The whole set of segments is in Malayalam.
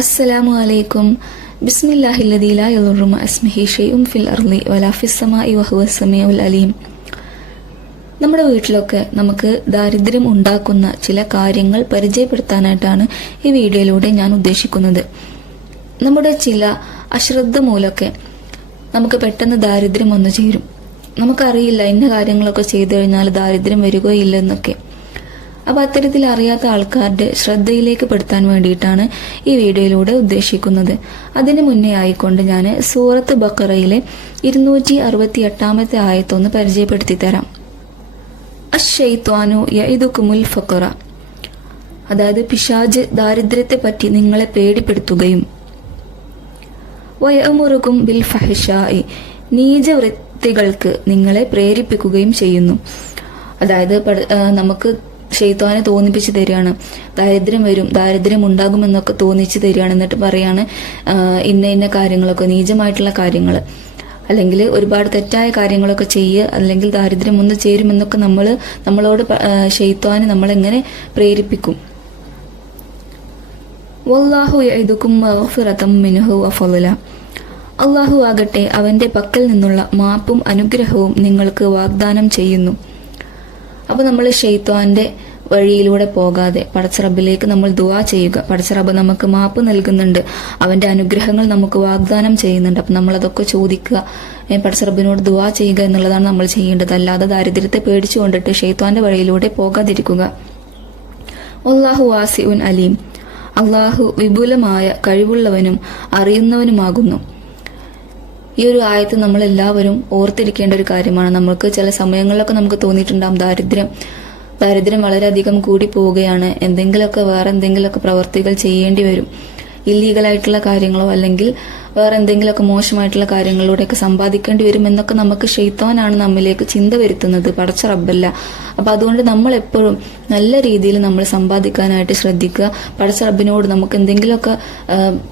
അസ്സലാമു അലൈക്കും ഇസ്മിഹി ഫിൽ അലീം. നമ്മുടെ വീട്ടിലൊക്കെ നമുക്ക് ദാരിദ്ര്യം ഉണ്ടാക്കുന്ന ചില കാര്യങ്ങൾ പരിചയപ്പെടുത്താനായിട്ടാണ് ഈ വീഡിയോയിലൂടെ ഞാൻ ഉദ്ദേശിക്കുന്നത്. നമ്മുടെ ചില അശ്രദ്ധ മൂലമൊക്കെ നമുക്ക് പെട്ടെന്ന് ദാരിദ്ര്യം വന്നു ചേരും. നമുക്കറിയില്ല ഇന്ന കാര്യങ്ങളൊക്കെ ചെയ്തു കഴിഞ്ഞാൽ ദാരിദ്ര്യം വരികയില്ലെന്നൊക്കെ. അപ്പൊ അത്തരത്തിൽ അറിയാത്ത ആൾക്കാരുടെ ശ്രദ്ധയിലേക്ക് പെടുത്താൻ വേണ്ടിയിട്ടാണ് ഈ വീഡിയോയിലൂടെ ഉദ്ദേശിക്കുന്നത്. അതിന് മുന്നേ ആയിക്കൊണ്ട് ഞാൻ സൂറത്ത് ബക്കറയിലെ ഇരുന്നൂറ്റി അറുപത്തി എട്ടാമത്തെ ആയത്തൊന്ന് പരിചയപ്പെടുത്തി തരാം അഷെയ്ത്വാനു യഇദുക്കുമുൽ ഫക്കറ അതായത് പിശാജ് ദാരിദ്ര്യത്തെ പറ്റി നിങ്ങളെ പേടിപ്പെടുത്തുകയും വയമുറുകും ബിൽ ഫഹിഷായി നീചവൃത്തികൾക്ക് നിങ്ങളെ പ്രേരിപ്പിക്കുകയും ചെയ്യുന്നു. അതായത് നമുക്ക് ഷെയ്ത്താനെ തോന്നിപ്പിച്ച് തരികയാണ്. ദാരിദ്ര്യം വരും ദാരിദ്ര്യം ഉണ്ടാകുമെന്നൊക്കെ തോന്നിച്ച് തരികയാണ് എന്നിട്ട് പറയാണ് ഇന്ന ഇന്ന കാര്യങ്ങളൊക്കെ നീചമായിട്ടുള്ള കാര്യങ്ങൾ അല്ലെങ്കിൽ ഒരുപാട് തെറ്റായ കാര്യങ്ങളൊക്കെ ചെയ്യുക അല്ലെങ്കിൽ ദാരിദ്ര്യം ഒന്ന് ചേരുമെന്നൊക്കെ നമ്മൾ നമ്മളോട് ഷെയ്ത്താനെ നമ്മളെങ്ങനെ പ്രേരിപ്പിക്കും. വല്ലാഹു വഫളല അള്ളാഹു ആകട്ടെ അവന്റെ പക്കൽ നിന്നുള്ള മാപ്പും അനുഗ്രഹവും നിങ്ങൾക്ക് വാഗ്ദാനം ചെയ്യുന്നു. അപ്പൊ നമ്മൾ ഷെയ്ത്വാന്റെ വഴിയിലൂടെ പോകാതെ പടച്ചറബിലേക്ക് നമ്മൾ ദുവാ ചെയ്യുക. പടച്ചറബ് നമുക്ക് മാപ്പ് നൽകുന്നുണ്ട്. അവന്റെ അനുഗ്രഹങ്ങൾ നമുക്ക് വാഗ്ദാനം ചെയ്യുന്നുണ്ട്. അപ്പൊ നമ്മളതൊക്കെ ചോദിക്കുക. പടച്ചറബിനോട് ദുവാ ചെയ്യുക എന്നുള്ളതാണ് നമ്മൾ ചെയ്യേണ്ടത്. അല്ലാതെ ദാരിദ്ര്യത്തെ പേടിച്ചു കൊണ്ടിട്ട് ഷെയ്ത്വാന്റെ വഴിയിലൂടെ പോകാതിരിക്കുക. അള്ളാഹു വാസിഉൻ അലീം. അള്ളാഹു വിപുലമായ കഴിവുള്ളവനും അറിയുന്നവനുമാകുന്നു. ഈ ഒരു ആയത്ത് നമ്മൾ എല്ലാവരും ഓർത്തിരിക്കേണ്ട ഒരു കാര്യമാണ്. നമുക്ക് ചില സമയങ്ങളിലൊക്കെ നമുക്ക് തോന്നിയിട്ടുണ്ടാകും ദാരിദ്ര്യം. ദാരിദ്ര്യം വളരെയധികം കൂടി പോവുകയാണ്. എന്തെങ്കിലുമൊക്കെ വേറെ എന്തെങ്കിലുമൊക്കെ പ്രവർത്തികൾ ചെയ്യേണ്ടി വരും. ഇല്ലീഗലായിട്ടുള്ള കാര്യങ്ങളോ അല്ലെങ്കിൽ വേറെ എന്തെങ്കിലുമൊക്കെ മോശമായിട്ടുള്ള കാര്യങ്ങളിലൂടെയൊക്കെ സമ്പാദിക്കേണ്ടി വരും എന്നൊക്കെ നമുക്ക് ഷെയ്ത്താനാണ് നമ്മിലേക്ക് ചിന്ത വരുത്തുന്നത്. പടച്ച റബ്ബല്ല. അപ്പൊ അതുകൊണ്ട് നമ്മൾ എപ്പോഴും നല്ല രീതിയിൽ നമ്മൾ സമ്പാദിക്കാനായിട്ട് ശ്രദ്ധിക്കുക. പടച്ച റബ്ബിനോട് നമുക്ക് എന്തെങ്കിലുമൊക്കെ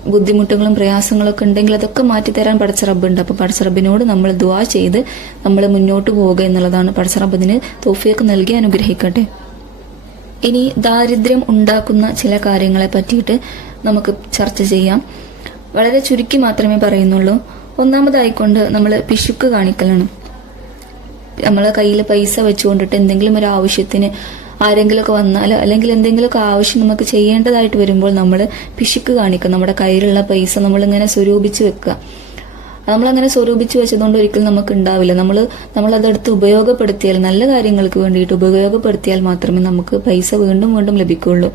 ബുദ്ധിമുട്ടുകളും പ്രയാസങ്ങളൊക്കെ ഉണ്ടെങ്കിൽ അതൊക്കെ മാറ്റിത്തരാൻ പടച്ച റബ്ബുണ്ട്. അപ്പൊ പടച്ച റബ്ബിനോട് നമ്മൾ ദുവാ ചെയ്ത് നമ്മൾ മുന്നോട്ട് പോവുക എന്നുള്ളതാണ് പടച്ച റബ്ബിന് തോഫിയൊക്കെ നൽകി അനുഗ്രഹിക്കട്ടെ. ഇനി ദാരിദ്ര്യം ഉണ്ടാക്കുന്ന ചില കാര്യങ്ങളെ പറ്റിയിട്ട് നമുക്ക് ചർച്ച ചെയ്യാം. വളരെ ചുരുക്കി മാത്രമേ പറയുന്നുള്ളൂ. ഒന്നാമതായിക്കൊണ്ട് നമ്മൾ പിശുക്ക് കാണിക്കലാണ്. നമ്മളെ കയ്യിൽ പൈസ വെച്ചുകൊണ്ടിട്ട് എന്തെങ്കിലും ഒരു ആവശ്യത്തിന് ആരെങ്കിലുമൊക്കെ വന്നാൽ അല്ലെങ്കിൽ എന്തെങ്കിലുമൊക്കെ ആവശ്യം നമുക്ക് ചെയ്യേണ്ടതായിട്ട് വരുമ്പോൾ നമ്മൾ പിശുക്ക് കാണിക്കും. നമ്മുടെ കയ്യിലുള്ള പൈസ നമ്മളിങ്ങനെ സ്വരൂപിച്ച് വെക്കുക. നമ്മളങ്ങനെ സ്വരൂപിച്ച് വെച്ചതുകൊണ്ട് ഒരിക്കലും നമുക്ക് ഉണ്ടാവില്ല. നമ്മൾ നമ്മൾ അതെടുത്ത് ഉപയോഗപ്പെടുത്തിയാൽ നല്ല കാര്യങ്ങൾക്ക് വേണ്ടിയിട്ട് ഉപയോഗപ്പെടുത്തിയാൽ മാത്രമേ നമുക്ക് പൈസ വീണ്ടും വീണ്ടും ലഭിക്കുള്ളൂ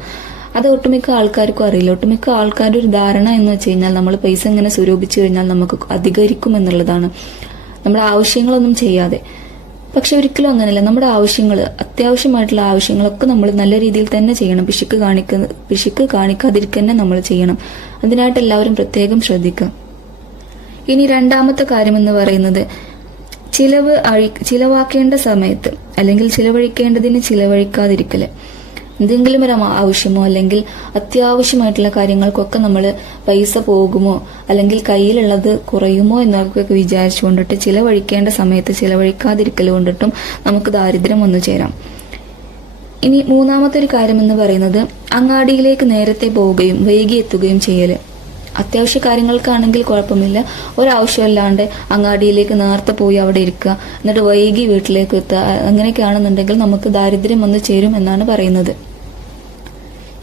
അത് ഒട്ടുമിക്ക ആൾക്കാർക്കും അറിയില്ല. ഒട്ടുമിക്ക ആൾക്കാരുടെ ഒരു ധാരണ എന്ന് വെച്ച് കഴിഞ്ഞാൽ നമ്മൾ പൈസ ഇങ്ങനെ സ്വരൂപിച്ചു കഴിഞ്ഞാൽ നമുക്ക് അധികരിക്കും എന്നുള്ളതാണ്. നമ്മുടെ ആവശ്യങ്ങളൊന്നും ചെയ്യാതെ. പക്ഷെ ഒരിക്കലും അങ്ങനെയല്ല. നമ്മുടെ ആവശ്യങ്ങൾ അത്യാവശ്യമായിട്ടുള്ള ആവശ്യങ്ങളൊക്കെ നമ്മൾ നല്ല രീതിയിൽ തന്നെ ചെയ്യണം. പിശുക്ക് കാണിക്ക പിശുക്ക് കാണിക്കാതിരിക്കുക തന്നെ നമ്മൾ ചെയ്യണം. അതിനായിട്ട് എല്ലാവരും പ്രത്യേകം ശ്രദ്ധിക്കുക. ഇനി രണ്ടാമത്തെ കാര്യം എന്ന് പറയുന്നത് ചിലവ് അഴി ചിലവാക്കേണ്ട സമയത്ത് അല്ലെങ്കിൽ ചിലവഴിക്കേണ്ടതിന് ചിലവഴിക്കാതിരിക്കൽ. എന്തെങ്കിലും ഒരു ആവശ്യമോ അല്ലെങ്കിൽ അത്യാവശ്യമായിട്ടുള്ള കാര്യങ്ങൾക്കൊക്കെ നമ്മൾ പൈസ പോകുമോ? അല്ലെങ്കിൽ കയ്യിലുള്ളത് കുറയുമോ എന്നൊക്കെ വിചാരിച്ചു കൊണ്ടിട്ട് ചിലവഴിക്കേണ്ട സമയത്ത് ചിലവഴിക്കാതിരിക്കൽ കൊണ്ടിട്ടും നമുക്ക് ദാരിദ്ര്യം വന്നു ചേരാം. ഇനി മൂന്നാമത്തെ ഒരു കാര്യം എന്ന് പറയുന്നത് അങ്ങാടിയിലേക്ക് നേരത്തെ പോവുകയും വൈകി എത്തുകയും ചെയ്യൽ. അത്യാവശ്യ കാര്യങ്ങൾക്കാണെങ്കിൽ കുഴപ്പമില്ല. ഒരാവശ്യമില്ലാണ്ട് അങ്ങാടിയിലേക്ക് നേരത്തെ പോയി അവിടെ ഇരിക്കുക. എന്നിട്ട് വൈകി വീട്ടിലേക്ക് എത്തുക. അങ്ങനെയൊക്കെയാണെന്നുണ്ടെങ്കിൽ നമുക്ക് ദാരിദ്ര്യം വന്ന് ചേരും എന്നാണ് പറയുന്നത്.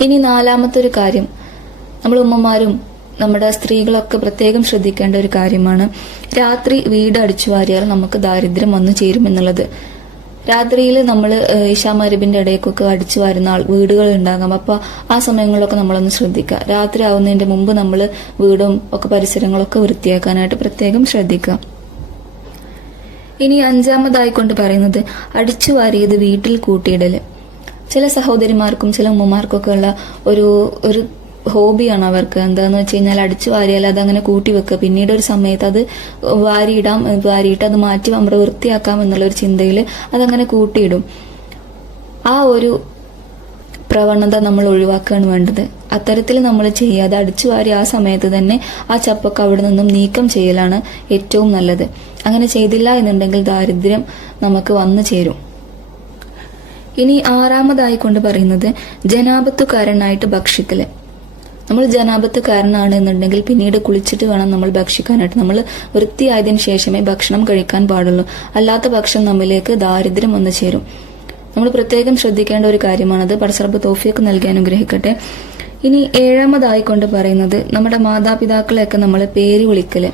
ഇനി നാലാമത്തെ ഒരു കാര്യം. നമ്മൾ ഉമ്മമാരും നമ്മുടെ സ്ത്രീകളൊക്കെ പ്രത്യേകം ശ്രദ്ധിക്കേണ്ട ഒരു കാര്യമാണ്. രാത്രി വീട് അടിച്ചു വാരിയാൽ നമുക്ക് ദാരിദ്ര്യം വന്നു ചേരും എന്നുള്ളത്. രാത്രിയിൽ നമ്മൾ ഇഷാ മരുബിന്റെ ഇടയ്ക്കൊക്കെ അടിച്ചു വരുന്ന ആൾ വീടുകൾ ഉണ്ടാകാം അപ്പൊ ആ സമയങ്ങളിലൊക്കെ നമ്മളൊന്ന് ശ്രദ്ധിക്കുക. രാത്രി ആവുന്നതിന്റെ മുമ്പ് നമ്മൾ വീടും ഒക്കെ പരിസരങ്ങളൊക്കെ വൃത്തിയാക്കാനായിട്ട് പ്രത്യേകം ശ്രദ്ധിക്കുക. ഇനി അഞ്ചാമതായി കൊണ്ട് പറയുന്നത് അടിച്ചു വാരിയത് വീട്ടിൽ കൂട്ടിയിടൽ. ചില സഹോദരിമാർക്കും ചില ഉമ്മമാർക്കൊക്കെ ഉള്ള ഒരു ഒരു ഹോബിയാണ് അവർക്ക്? എന്താന്ന് വെച്ച് കഴിഞ്ഞാൽ അടിച്ചു വാരിയാൽ അത് അങ്ങനെ കൂട്ടി വെക്കുക. പിന്നീട് ഒരു സമയത്ത് അത് വാരിയിടാം വാരിയിട്ട് അത് മാറ്റി നമ്മൾ വൃത്തിയാക്കാം എന്നുള്ള ഒരു ചിന്തയിൽ അതങ്ങനെ കൂട്ടിയിടും. ആ ഒരു പ്രവണത നമ്മൾ ഒഴിവാക്കുകയാണ് വേണ്ടത്. അത്തരത്തിൽ നമ്മൾ ചെയ്യാതെ അടിച്ചു വാരി ആ സമയത്ത് തന്നെ ആ ചപ്പൊക്കെ അവിടെ നിന്നും നീക്കം ചെയ്യലാണ് ഏറ്റവും നല്ലത്. അങ്ങനെ ചെയ്തില്ല എന്നുണ്ടെങ്കിൽ ദാരിദ്ര്യം നമുക്ക് വന്നു ചേരും. ഇനി ആറാമതായി കൊണ്ട് പറയുന്നത് ജനാപത്തുകാരനായിട്ട് ഭക്ഷിക്കൽ. നമ്മൾ ജനാപത്തുകാരനാണ് എന്നുണ്ടെങ്കിൽ പിന്നീട് കുളിച്ചിട്ട് വേണം നമ്മൾ ഭക്ഷിക്കാനായിട്ട്. നമ്മൾ വൃത്തിയായതിനു ശേഷമേ ഭക്ഷണം കഴിക്കാൻ പാടുള്ളൂ. അല്ലാത്ത പക്ഷം നമ്മിലേക്ക് ദാരിദ്ര്യം വന്നു ചേരും. നമ്മൾ പ്രത്യേകം ശ്രദ്ധിക്കേണ്ട ഒരു കാര്യമാണത്. പടസറബ് തോഫിയൊക്കെ നൽകി അനുഗ്രഹിക്കട്ടെ. ഇനി ഏഴാമതായി കൊണ്ട് പറയുന്നത് നമ്മുടെ മാതാപിതാക്കളെയൊക്കെ നമ്മൾ പേര് വിളിക്കൽ.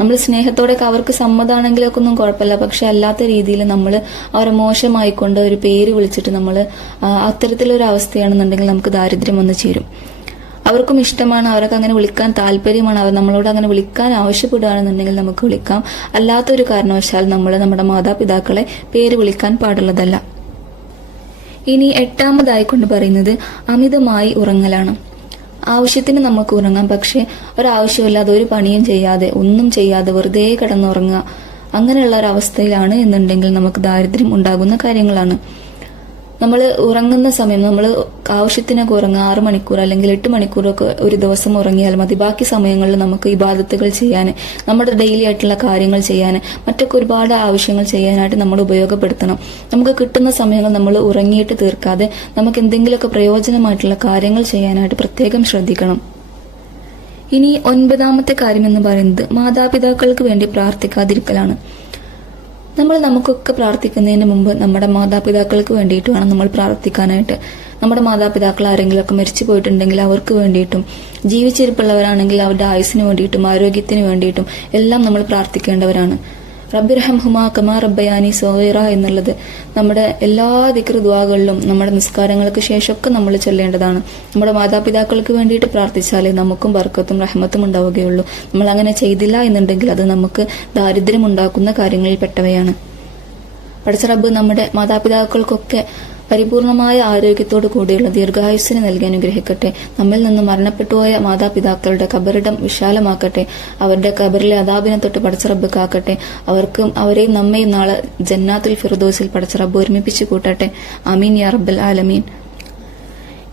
നമ്മൾ സ്നേഹത്തോടെയൊക്കെ അവർക്ക് സമ്മതമാണെങ്കിലൊക്കെ ഒന്നും കുഴപ്പമില്ല. പക്ഷെ അല്ലാത്ത രീതിയിൽ നമ്മൾ അവരെ മോശമായിക്കൊണ്ട് ഒരു പേര് വിളിച്ചിട്ട് നമ്മൾ അത്തരത്തിലൊരു അവസ്ഥയാണെന്നുണ്ടെങ്കിൽ നമുക്ക് ദാരിദ്ര്യം വന്നു ചേരും. അവർക്കും ഇഷ്ടമാണ് അവർക്ക് അങ്ങനെ വിളിക്കാൻ താല്പര്യമാണ് അവർ നമ്മളോട് അങ്ങനെ വിളിക്കാൻ ആവശ്യപ്പെടുകയാണെന്നുണ്ടെങ്കിൽ നമുക്ക് വിളിക്കാം. അല്ലാത്തൊരു കാരണവശാൽ നമ്മൾ നമ്മുടെ മാതാപിതാക്കളെ പേര് വിളിക്കാൻ പാടുള്ളതല്ല. ഇനി എട്ടാമതായി കൊണ്ട് പറയുന്നത് അമിതമായി ഉറങ്ങലാണ്. ആവശ്യത്തിന് നമുക്ക് ഉറങ്ങാം പക്ഷെ ഒരാവശ്യമില്ലാതെ ഒരു പണിയും ചെയ്യാതെ ഒന്നും ചെയ്യാതെ വെറുതെ കിടന്നുറങ്ങുക. അങ്ങനെയുള്ള ഒരു അവസ്ഥയിലാണ് എന്നുണ്ടെങ്കിൽ നമുക്ക് ദാരിദ്ര്യം ഉണ്ടാകുന്ന കാര്യങ്ങളാണ്. നമ്മൾ ഉറങ്ങുന്ന സമയം നമ്മൾ ആവശ്യത്തിനൊക്കെ ഉറങ്ങുക ആറ് മണിക്കൂർ അല്ലെങ്കിൽ എട്ട് മണിക്കൂറൊക്കെ ഒരു ദിവസം ഉറങ്ങിയാൽ മതി. ബാക്കി സമയങ്ങളിൽ നമുക്ക് ഇബാദത്തുകൾ ചെയ്യാൻ നമ്മുടെ ഡെയിലി ആയിട്ടുള്ള കാര്യങ്ങൾ ചെയ്യാൻ മറ്റൊക്കെ ഒരുപാട് ആവശ്യങ്ങൾ ചെയ്യാനായിട്ട് നമ്മൾ ഉപയോഗപ്പെടുത്തണം. നമുക്ക് കിട്ടുന്ന സമയങ്ങൾ നമ്മൾ ഉറങ്ങിയിട്ട് തീർക്കാതെ നമുക്ക് എന്തെങ്കിലുമൊക്കെ പ്രയോജനമായിട്ടുള്ള കാര്യങ്ങൾ ചെയ്യാനായിട്ട് പ്രത്യേകം ശ്രദ്ധിക്കണം. ഇനി ഒൻപതാമത്തെ കാര്യം എന്ന് പറയുന്നത് മാതാപിതാക്കൾക്ക് വേണ്ടി പ്രാർത്ഥിക്കാതിരിക്കലാണ്. നമ്മൾ നമുക്കൊക്കെ പ്രാർത്ഥിക്കുന്നതിന് മുമ്പ് നമ്മുടെ മാതാപിതാക്കൾക്ക് വേണ്ടിയിട്ട് വേണം നമ്മൾ പ്രാർത്ഥിക്കാനായിട്ട്. നമ്മുടെ മാതാപിതാക്കൾ ആരെങ്കിലുമൊക്കെ മരിച്ചു പോയിട്ടുണ്ടെങ്കിൽ അവർക്ക് വേണ്ടിയിട്ടും ജീവിച്ചിരിപ്പുള്ളവരാണെങ്കിൽ അവരുടെ ആയുസിന് വേണ്ടിയിട്ടും ആരോഗ്യത്തിന് വേണ്ടിയിട്ടും എല്ലാം നമ്മൾ പ്രാർത്ഥിക്കേണ്ടവരാണ്. റബ്ബിറഹം ഹുമാ കമാ റബ്ബയാനി സോയറ എന്നുള്ളത് നമ്മുടെ എല്ലാ ദിക്റുദ്വാകളിലും നമ്മുടെ നിസ്കാരങ്ങൾക്ക് ശേഷമൊക്കെ നമ്മൾ ചൊല്ലേണ്ടതാണ്. നമ്മുടെ മാതാപിതാക്കൾക്ക് വേണ്ടിയിട്ട് പ്രാർത്ഥിച്ചാലേ നമുക്കും ബർക്കത്തും റഹ്മത്തും ഉണ്ടാവുകയുള്ളൂ. നമ്മൾ അങ്ങനെ ചെയ്തില്ല എന്നുണ്ടെങ്കിൽ അത് നമുക്ക് ദാരിദ്ര്യം ഉണ്ടാക്കുന്ന കാര്യങ്ങളിൽ പെട്ടവയാണ്. പഠിച്ച റബ്ബ് നമ്മുടെ മാതാപിതാക്കൾക്കൊക്കെ പരിപൂർണമായ ആരോഗ്യത്തോടു കൂടിയുള്ള ദീർഘായുസ്സിന് നൽകി അനുഗ്രഹിക്കട്ടെ. നമ്മിൽ നിന്ന് മരണപ്പെട്ടുപോയ മാതാപിതാക്കളുടെ കബറിടം വിശാലമാക്കട്ടെ. അവരുടെ കബറിലെ അതാപിനെ തൊട്ട് പടച്ചറബ് കാക്കട്ടെ അവർക്കും അവരെയും നമ്മയും നാളെ ജന്നാത്തുൽ ഫിറുദോസിൽ പടച്ചറബ് ഒരുമിപ്പിച്ച് കൂട്ടട്ടെ. അമീൻ യാ റബ്ബൽ ആലമീൻ.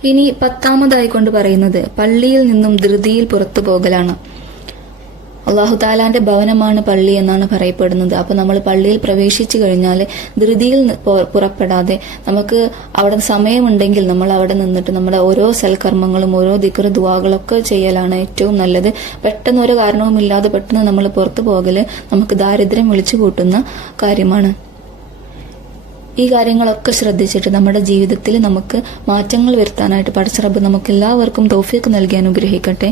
ഇനി പത്താമതായി കൊണ്ട് പറയുന്നത് പള്ളിയിൽ നിന്നും ധൃതിയിൽ പുറത്തു പോകലാണ്. അള്ളാഹു താലാന്റെ ഭവനമാണ് പള്ളി എന്നാണ് പറയപ്പെടുന്നത്. അപ്പൊ നമ്മൾ പള്ളിയിൽ പ്രവേശിച്ചു കഴിഞ്ഞാൽ ധൃതിയിൽ പുറപ്പെടാതെ നമുക്ക് അവിടെ സമയമുണ്ടെങ്കിൽ നമ്മൾ അവിടെ നിന്നിട്ട് നമ്മുടെ ഓരോ സൽക്കർമ്മങ്ങളും ഓരോ ദിക്കർ ദുവാകളൊക്കെ ചെയ്യലാണ് ഏറ്റവും നല്ലത്. പെട്ടെന്ന് ഒരു കാരണവുമില്ലാതെ പെട്ടെന്ന് നമ്മൾ പുറത്തു പോകൽ നമുക്ക് ദാരിദ്ര്യം വിളിച്ചു കൂട്ടുന്ന കാര്യമാണ്. ഈ കാര്യങ്ങളൊക്കെ ശ്രദ്ധിച്ചിട്ട് നമ്മുടെ ജീവിതത്തിൽ നമുക്ക് മാറ്റങ്ങൾ വരുത്താനായിട്ട് പഠിച്ചറബ് നമുക്ക് എല്ലാവർക്കും തോഫിയൊക്കെ നൽകി അനുഗ്രഹിക്കട്ടെ.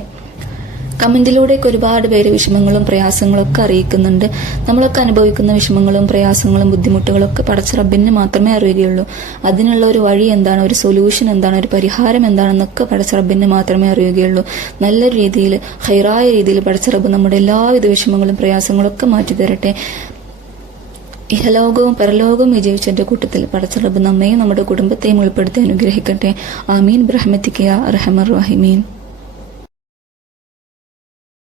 കമന്റിലൂടെയൊക്കെ ഒരുപാട് പേര് വിഷമങ്ങളും പ്രയാസങ്ങളും ഒക്കെ അറിയിക്കുന്നുണ്ട്. നമ്മളൊക്കെ അനുഭവിക്കുന്ന വിഷമങ്ങളും പ്രയാസങ്ങളും ബുദ്ധിമുട്ടുകളും ഒക്കെ പടച്ച റബ്ബിന് മാത്രമേ അറിയുകയുള്ളൂ. അതിനുള്ള ഒരു വഴി എന്താണ്? ഒരു സൊല്യൂഷൻ എന്താണ്? ഒരു പരിഹാരം എന്താണെന്നൊക്കെ പടച്ച റബ്ബിന് മാത്രമേ അറിയുകയുള്ളൂ. നല്ല രീതിയിൽ ഹൈറായ രീതിയിൽ പടച്ച റബ്ബ് നമ്മുടെ എല്ലാവിധ വിഷമങ്ങളും പ്രയാസങ്ങളും ഒക്കെ മാറ്റി തരട്ടെ. ഇഹലോകവും പരലോകവും വിജയിച്ചതിന്റെ കൂട്ടത്തിൽ പടച്ച റബ്ബ് നമ്മയും നമ്മുടെ കുടുംബത്തെയും ഉൾപ്പെടുത്തി അനുഗ്രഹിക്കട്ടെ. ആമീൻ. ബ്രഹ്മത്തിക്കയ റഹമർ റഹിമീൻ.